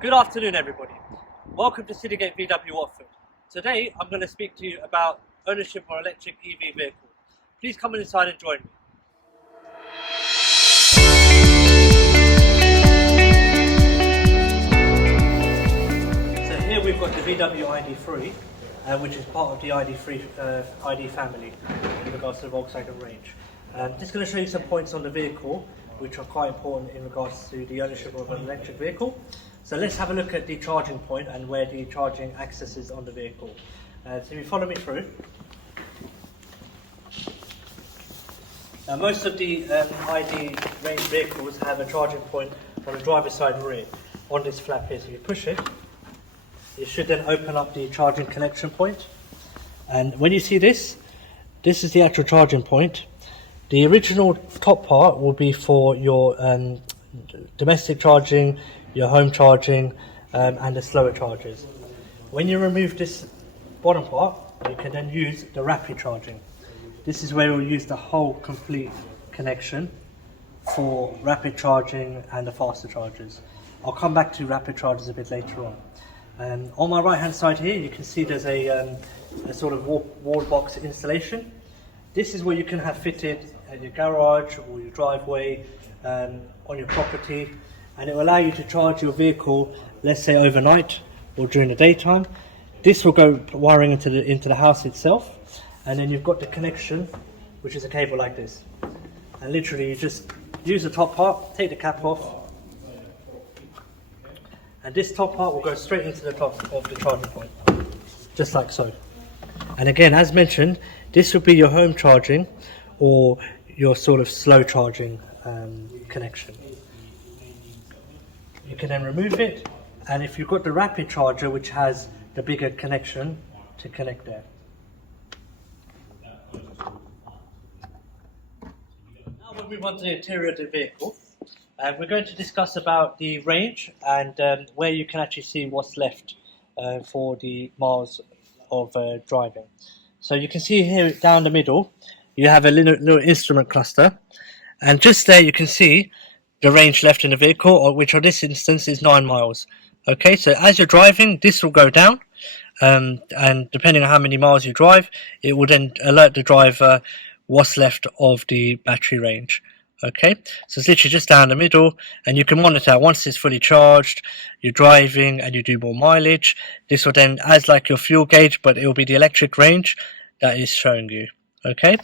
Good afternoon, everybody. Welcome to Citygate VW Watford. Today, I'm going to speak to you about ownership of an electric EV vehicle. Please come inside and join me. So here we've got the VW ID3, which is part of the ID3 ID family in regards to the Volkswagen range. Just going to show you some points on the vehicle, which are quite important in regards to the ownership of an electric vehicle. So let's have a look at the charging point and where the charging access is on the vehicle. So if you follow me through. Now most of the ID range vehicles have a charging point on the driver's side and rear on this flap here. So you push it, you should then open up the charging connection point. And when you see this is the actual charging point. The original top part will be for your domestic charging, your home charging, and the slower chargers. When you remove this bottom part, you can then use the rapid charging. This is where we'll use the whole complete connection for rapid charging and the faster chargers. I'll come back to rapid chargers a bit later on. On my right hand side here, you can see there's a sort of wall box installation. This is where you can have fitted at your garage or your driveway, on your property, and it will allow you to charge your vehicle, let's say overnight or during the daytime. This will go wiring into the house itself, and then you've got the connection, which is a cable like this. And literally you just use the top part, take the cap off, and this top part will go straight into the top of the charging point, just like so. And again, as mentioned, this will be your home charging or your sort of slow charging connection. You can then remove it, and if you've got the rapid charger, which has the bigger connection, to connect there. Now we'll move on to the interior of the vehicle. We're going to discuss about the range and where you can actually see what's left for the miles of driving. So you can see here down the middle, you have a little instrument cluster, and just there you can see the range left in the vehicle, which on this instance is 9 miles. Okay, so as you're driving, this will go down, and depending on how many miles you drive, it will then alert the driver what's left of the battery range. Okay, so it's literally just down the middle, and you can monitor once it's fully charged, you're driving and you do more mileage. This will then act like your fuel gauge, but it will be the electric range that is showing you. Okay,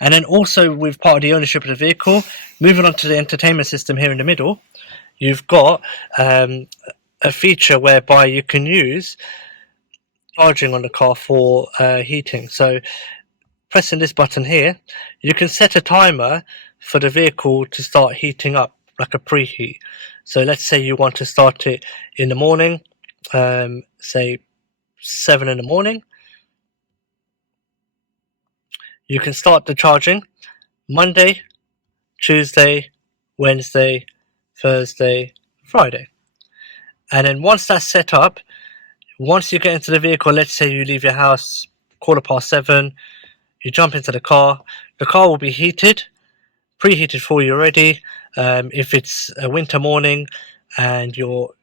and then also with part of the ownership of the vehicle, moving on to the entertainment system here in the middle, you've got a feature whereby you can use charging on the car for heating. So pressing this button here, you can set a timer for the vehicle to start heating up, like a preheat. So let's say you want to start it in the morning, say 7 in the morning. You can start the charging Monday, Tuesday, Wednesday, Thursday, Friday. And then once that's set up, once you get into the vehicle, let's say you leave your house 7:15, you jump into the car will be heated, preheated for you already. If it's a winter morning and your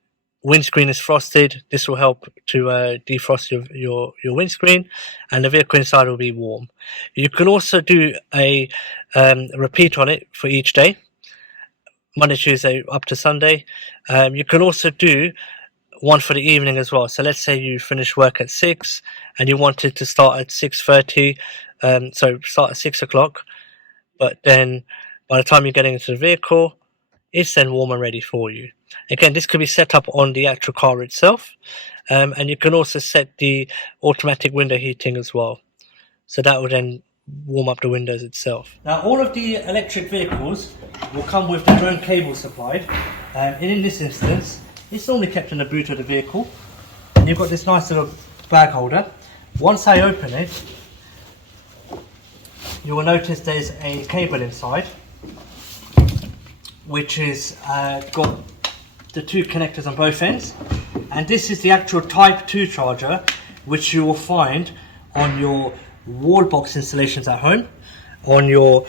windscreen is frosted, this will help to defrost your windscreen, and the vehicle inside will be warm. You can also do a repeat on it for each day, Monday, Tuesday up to Sunday. You can also do one for the evening as well. So let's say you finish work at 6 and you wanted to start at 6:30, so start at 6 o'clock, but then by the time you're getting into the vehicle, it's then warm and ready for you. Again, this could be set up on the actual car itself, and you can also set the automatic window heating as well. So that will then warm up the windows itself. Now, all of the electric vehicles will come with their own cable supplied, and in this instance, it's normally kept in the boot of the vehicle. And you've got this nice little bag holder. Once I open it, you will notice there's a cable inside, which is got the 2 connectors on both ends, and this is the actual Type 2 charger, which you will find on your wall box installations at home, on your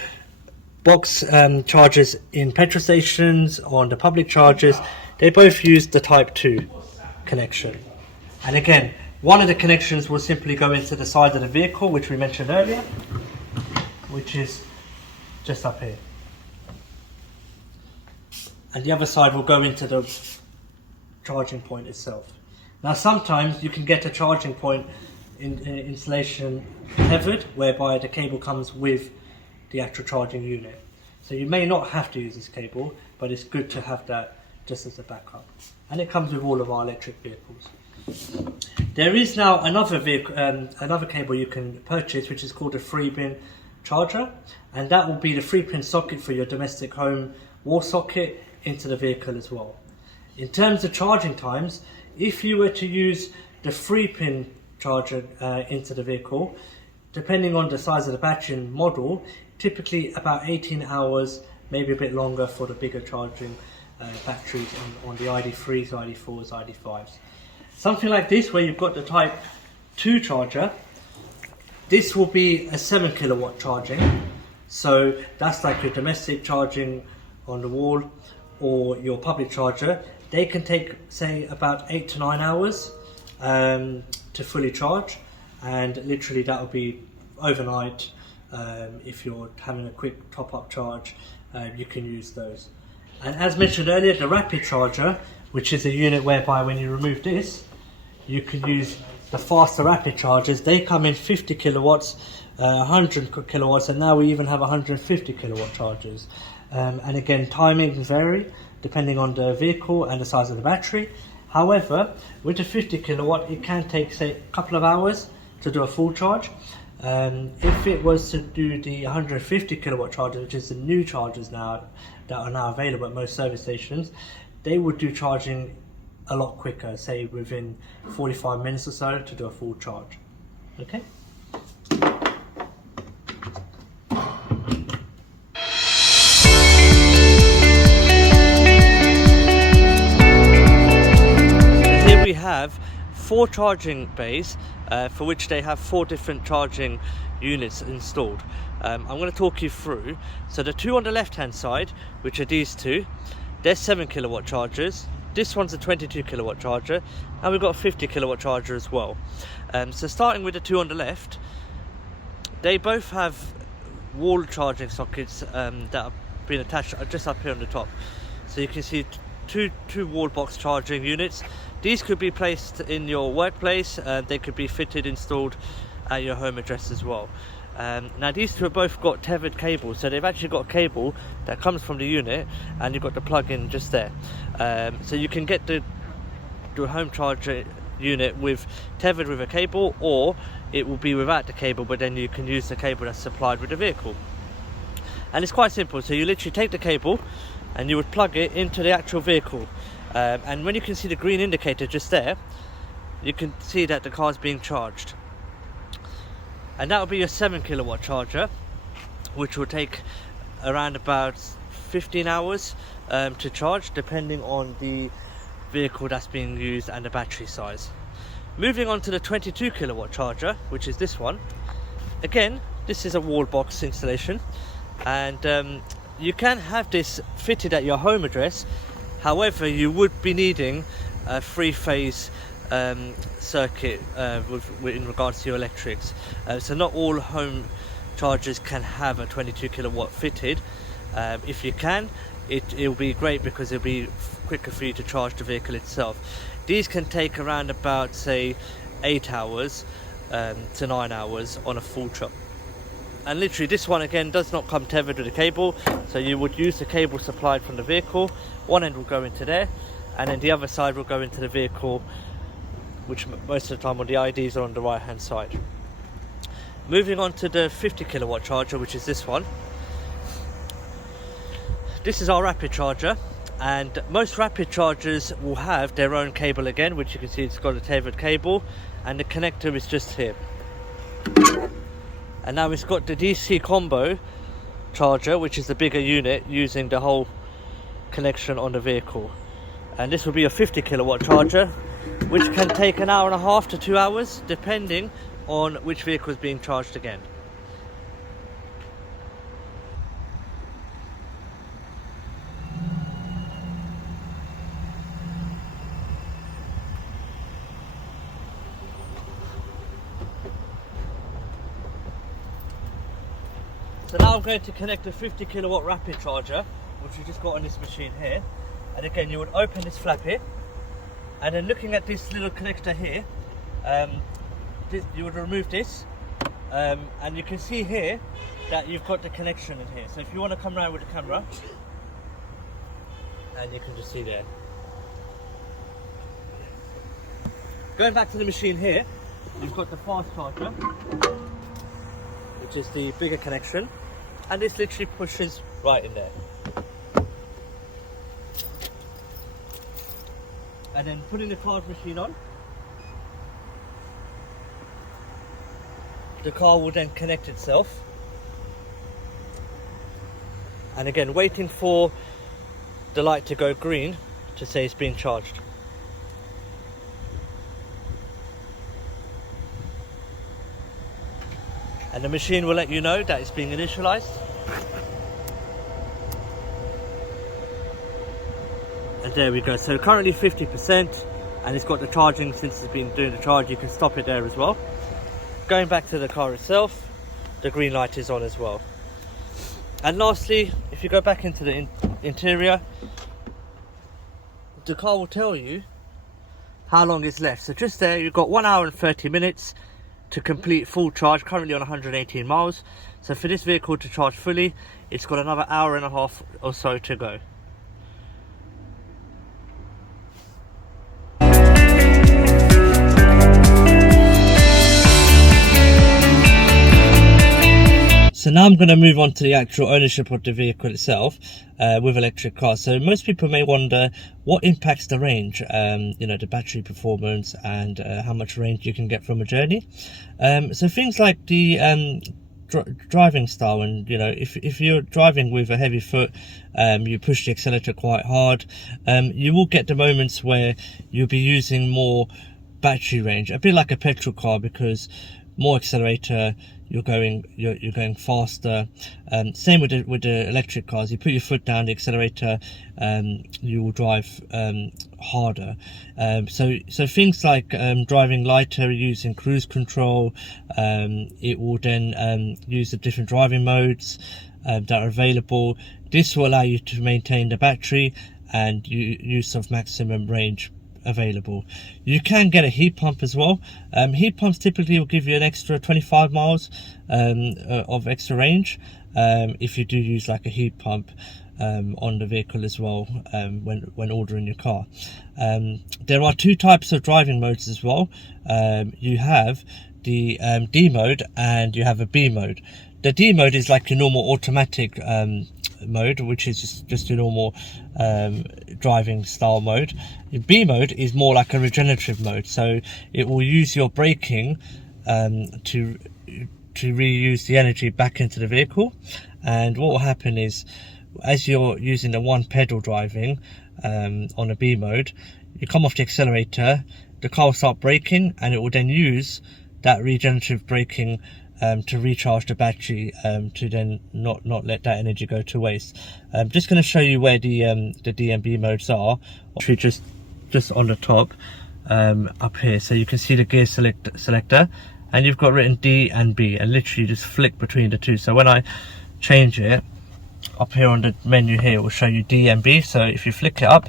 box chargers in petrol stations, on the public chargers. They both use the Type 2. connection. And again, one of the connections will simply go into the side of the vehicle, which we mentioned earlier, which is just up here. And the other side will go into the charging point itself. Now sometimes you can get a charging point installation tethered, whereby the cable comes with the actual charging unit. So you may not have to use this cable, but it's good to have that just as a backup. And it comes with all of our electric vehicles. There is now another cable you can purchase, which is called a 3-pin charger, and that will be the 3-pin socket for your domestic home wall socket into the vehicle as well. In terms of charging times, if you were to use the 3-pin charger into the vehicle, depending on the size of the battery and model, typically about 18 hours, maybe a bit longer for the bigger charging batteries on the ID3s, ID4s, ID5s. Something like this, where you've got the Type 2 charger, this will be a 7 kilowatt charging. So that's like your domestic charging on the wall or your public charger. They can take, say, about 8 to 9 hours to fully charge, and literally that will be overnight. If you're having a quick top-up charge, you can use those. And as mentioned earlier, the rapid charger, which is a unit whereby when you remove this, you can use the faster rapid chargers. They come in 50 kilowatts, 100 kilowatts, and now we even have 150 kilowatt chargers. And again, timings vary depending on the vehicle and the size of the battery. However, with the 50 kilowatt, it can take, say, a couple of hours to do a full charge. If it was to do the 150 kilowatt charger, which is the new chargers now that are now available at most service stations, they would do charging a lot quicker, say within 45 minutes or so to do a full charge. Okay. Here we have 4 charging bays for which they have 4 different charging units installed. I'm going to talk you through. So the 2 on the left hand side, which are these 2, they're 7 kilowatt chargers. This one's a 22 kilowatt charger, and we've got a 50 kilowatt charger as well. So starting with the 2 on the left, they both have wall charging sockets that have been attached just up here on the top. So you can see two wall box charging units. These could be placed in your workplace. They could be fitted, installed at your home address as well. Now these 2 have both got tethered cables, so they've actually got a cable that comes from the unit, and you've got the plug-in just there. So you can get the home charger unit tethered with a cable, or it will be without the cable, but then you can use the cable that's supplied with the vehicle. And it's quite simple. So you literally take the cable and you would plug it into the actual vehicle, and when you can see the green indicator just there, you can see that the car's being charged. And that will be your 7 kilowatt charger, which will take around about 15 hours to charge, depending on the vehicle that's being used and the battery size. Moving on to the 22 kilowatt charger, which is this one. Again, this is a wall box installation, and you can have this fitted at your home address. However, you would be needing a 3-phase circuit in regards to your electrics. So not all home chargers can have a 22 kilowatt fitted. If you can, it will be great, because it'll be quicker for you to charge the vehicle itself. These can take around about, say, 8 hours to 9 hours on a full charge. And literally this one again does not come tethered with a cable, so you would use the cable supplied from the vehicle. One end will go into there, and then the other side will go into the vehicle, which most of the time on the IDs are on the right hand side. Moving on to the 50 kilowatt charger, which is this one. This is our rapid charger, and most rapid chargers will have their own cable again, which you can see it's got a tethered cable, and the connector is just here. And now it's got the DC combo charger, which is the bigger unit using the whole connection on the vehicle. And this will be a 50 kilowatt charger, which can take an hour and a half to 2 hours, depending on which vehicle is being charged again. So now I'm going to connect a 50 kilowatt rapid charger, which we just got on this machine here. And again, you would open this flap here, and then looking at this little connector here, you would remove this, and you can see here that you've got the connection in here. So if you want to come around with the camera, and you can just see there. Going back to the machine here, you've got the fast charger, which is the bigger connection, and this literally pushes right in there. And then putting the card machine on, the car will then connect itself. And again, waiting for the light to go green to say it's being charged. And the machine will let you know that it's being initialized. And there we go. So currently 50%, and it's got the charging. Since it's been doing the charge, you can stop it there as well. Going back to the car itself, the green light is on as well. And lastly, if you go back into the interior, the car will tell you how long is left. So just there, you've got 1 hour and 30 minutes to complete full charge, currently on 118 miles. So for this vehicle to charge fully, it's got another hour and a half or so to go. So now I'm going to move on to the actual ownership of the vehicle itself with electric cars. So most people may wonder what impacts the range, you know, the battery performance and how much range you can get from a journey. So things like the driving style, and you know, if you're driving with a heavy foot, you push the accelerator quite hard, you will get the moments where you'll be using more battery range, a bit like a petrol car, because more accelerator, you're going faster. Same with the electric cars. You put your foot down the accelerator, you will drive harder. So things like driving lighter, using cruise control, it will then use the different driving modes that are available. This will allow you to maintain the battery and use of maximum range available. You can get a heat pump as well. Heat pumps typically will give you an extra 25 miles of extra range if you do use like a heat pump on the vehicle as well when ordering your car. There are two types of driving modes as well. You have the D mode and you have a B mode. The D mode is like your normal automatic mode, which is just your normal driving style mode. B mode is more like a regenerative mode, so it will use your braking to reuse the energy back into the vehicle. And what will happen is, as you're using the one pedal driving on a B mode, you come off the accelerator, the car will start braking, and it will then use that regenerative braking to recharge the battery, to then not let that energy go to waste. I'm just going to show you where the D and B modes are. Actually, just on the top up here, so you can see the gear selector, and you've got written D and B, and literally just flick between the two. So when I change it up here on the menu here, it will show you D and B. So if you flick it up,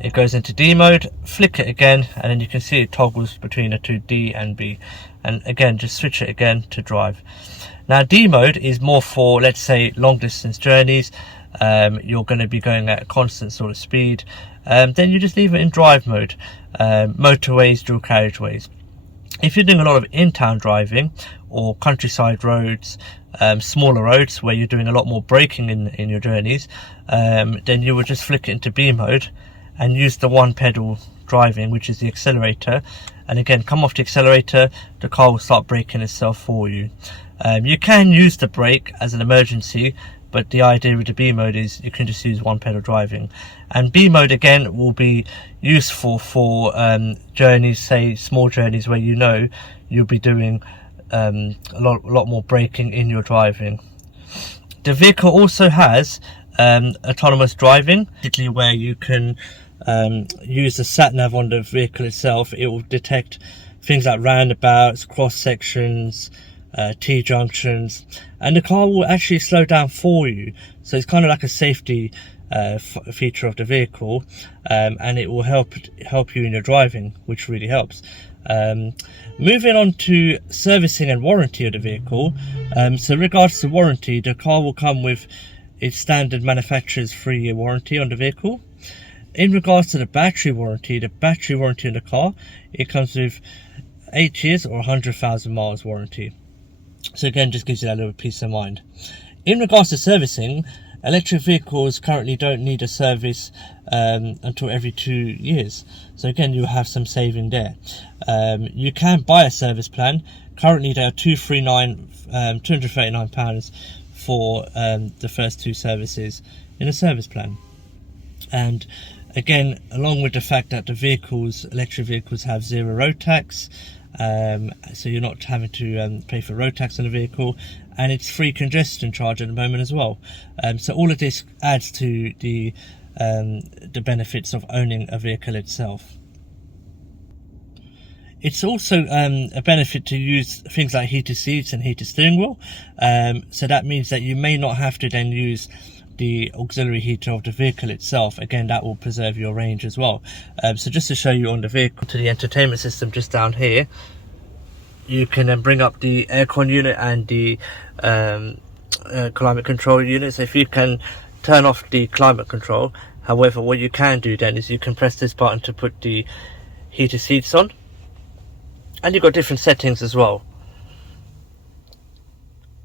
it goes into D mode, flick it again, and then you can see it toggles between the two, D and B. And again, just switch it again to drive. Now D mode is more for, let's say, long distance journeys. You're going to be going at a constant sort of speed. Then you just leave it in drive mode. Motorways, dual carriageways. If you're doing a lot of in-town driving or countryside roads, smaller roads where you're doing a lot more braking in your journeys, then you would just flick it into B mode and use the one pedal driving, which is the accelerator. And again, come off the accelerator, the car will start braking itself for you. You can use the brake as an emergency, but the idea with the B mode is you can just use one pedal driving. And B mode again will be useful for journeys, say small journeys where you know you'll be doing a lot more braking in your driving. The vehicle also has autonomous driving, particularly where you can use the sat nav on the vehicle itself. It will detect things like roundabouts, cross sections, T-junctions, and the car will actually slow down for you. So it's kind of like a safety feature of the vehicle, and it will help you in your driving, which really helps. Moving on to servicing and warranty of the vehicle. So in regards to warranty, the car will come with its standard manufacturer's 3-year warranty on the vehicle. In regards to the battery warranty on the car, it comes with 8 years or 100,000 miles warranty. So again, just gives you that little peace of mind. In regards to servicing, electric vehicles currently don't need a service until every 2 years. So again, you have some saving there. You can buy a service plan. Currently, they are £239 for the first 2 services in a service plan. And again, along with the fact that the electric vehicles have 0 road tax, so you're not having to pay for road tax on the vehicle, and it's free congestion charge at the moment as well. So all of this adds to the benefits of owning a vehicle itself. It's also a benefit to use things like heated seats and heated steering wheel. So that means that you may not have to then use the auxiliary heater of the vehicle itself. Again, that will preserve your range as well. So just to show you on the vehicle, to the entertainment system just down here, you can then bring up the aircon unit and the climate control unit. So if you can turn off the climate control, however, what you can do then is you can press this button to put the heated seats on, and you've got different settings as well.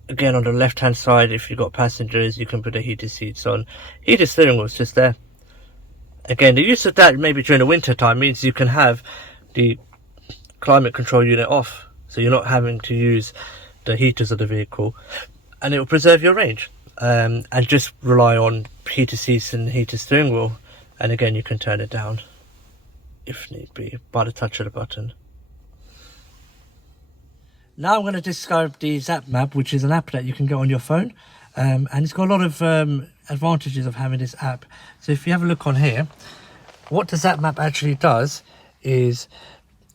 Again, on the left hand side, if you've got passengers, you can put the heated seats on. Heated steering wheel is just there. Again, the use of that maybe during the winter time means you can have the climate control unit off, so you're not having to use the heaters of the vehicle, and it will preserve your range. And just rely on heated seats and heated steering wheel, and again, you can turn it down if need be by the touch of the button. Now I'm going to describe the Zap Map, which is an app that you can get on your phone, and it's got a lot of advantages of having this app. So if you have a look on here, what the Zap Map actually does is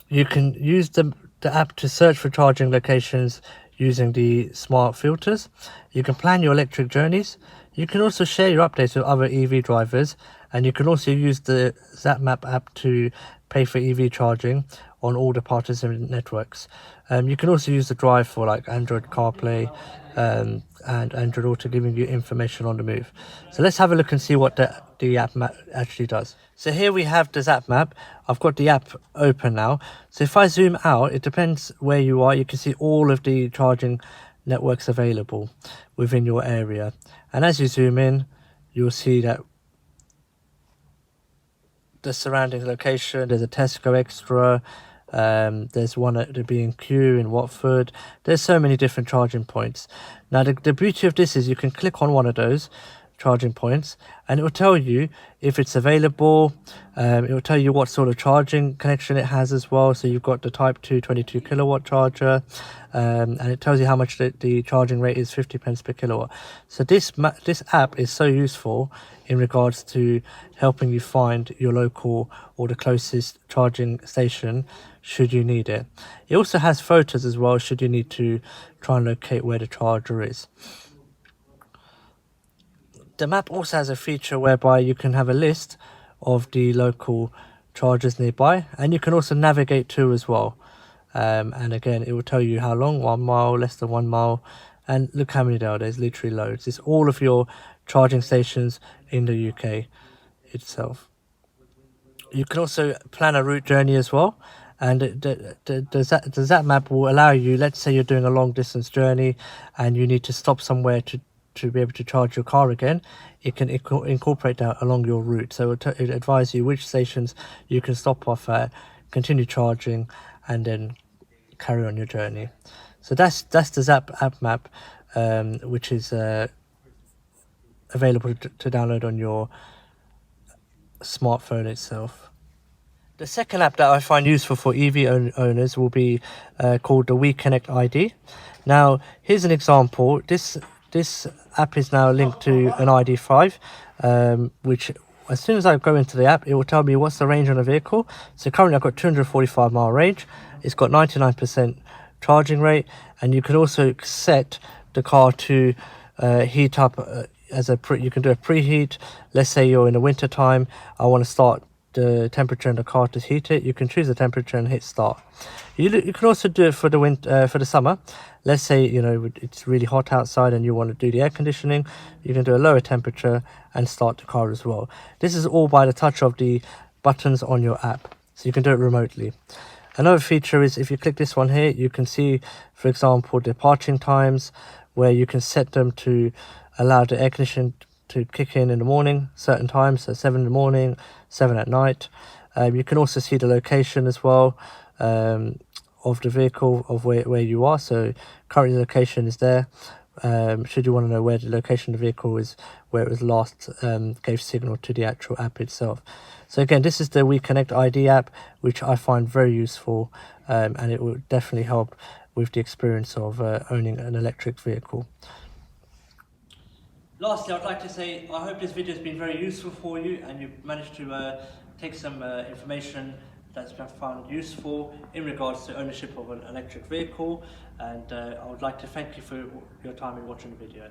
you can use the app to search for charging locations using the smart filters. You can plan your electric journeys. You can also share your updates with other EV drivers, and you can also use the Zap Map app to pay for EV charging on all the participant networks. You can also use the Drive for like Android CarPlay and Android Auto, giving you information on the move. So let's have a look and see what the app map actually does. So here we have the Zap Map. I've got the app open now. So if I zoom out, it depends where you are. You can see all of the charging networks available within your area. And as you zoom in, you'll see that the surrounding location, there's a Tesco Extra, there's one at the B&Q in Watford. There's so many different charging points. Now the beauty of this is you can click on one of those charging points and it will tell you if it's available. It will tell you what sort of charging connection it has as well. So you've got the Type 2 22 kilowatt charger, and it tells you how much the charging rate is, 50 pence per kilowatt. So this app is so useful in regards to helping you find your local or the closest charging station should you need it. It also has photos as well should you need to try and locate where the charger is. The map also has a feature whereby you can have a list of the local chargers nearby, and you can also navigate to as well. And again, it will tell you how long, 1 mile, less than 1 mile, and look how many there are. There's literally loads. It's all of your charging stations in the UK itself. You can also plan a route journey as well, and the Zap Map will allow you, let's say you're doing a long distance journey and you need to stop somewhere to be able to charge your car again. It can incorporate that along your route, so it advises you which stations you can stop off at, continue charging, and then carry on your journey. So that's the Zap App Map, which is available to download on your smartphone itself. The second app that I find useful for EV owners will be called the WeConnect ID. Now here's an example. This app is now linked to an ID5, which as soon as I go into the app, it will tell me what's the range on the vehicle. So currently I've got 245 mile range. It's got 99% charging rate, and you can also set the car to heat up you can do a preheat. Let's say you're in the winter time, I want to start the temperature in the car to heat it. You can choose the temperature and hit start. You can also do it for the summer. Let's say it's really hot outside and you want to do the air conditioning. You can do a lower temperature and start the car as well. This is all by the touch of the buttons on your app, so you can do it remotely. Another feature is if you click this one here, you can see, for example, departing times, where you can set them to allow the air conditioning to kick in the morning, certain times, so 7 in the morning, 7 at night. You can also see the location as well of the vehicle, of where you are. So current location is there. Should you want to know where the location of the vehicle is, where it was last gave signal to the actual app itself. So again, this is the WeConnect ID app, which I find very useful, and it will definitely help with the experience of owning an electric vehicle. Lastly, I'd like to say I hope this video has been very useful for you, and you've managed to take some information that's been found useful in regards to ownership of an electric vehicle. And I would like to thank you for your time in watching the video.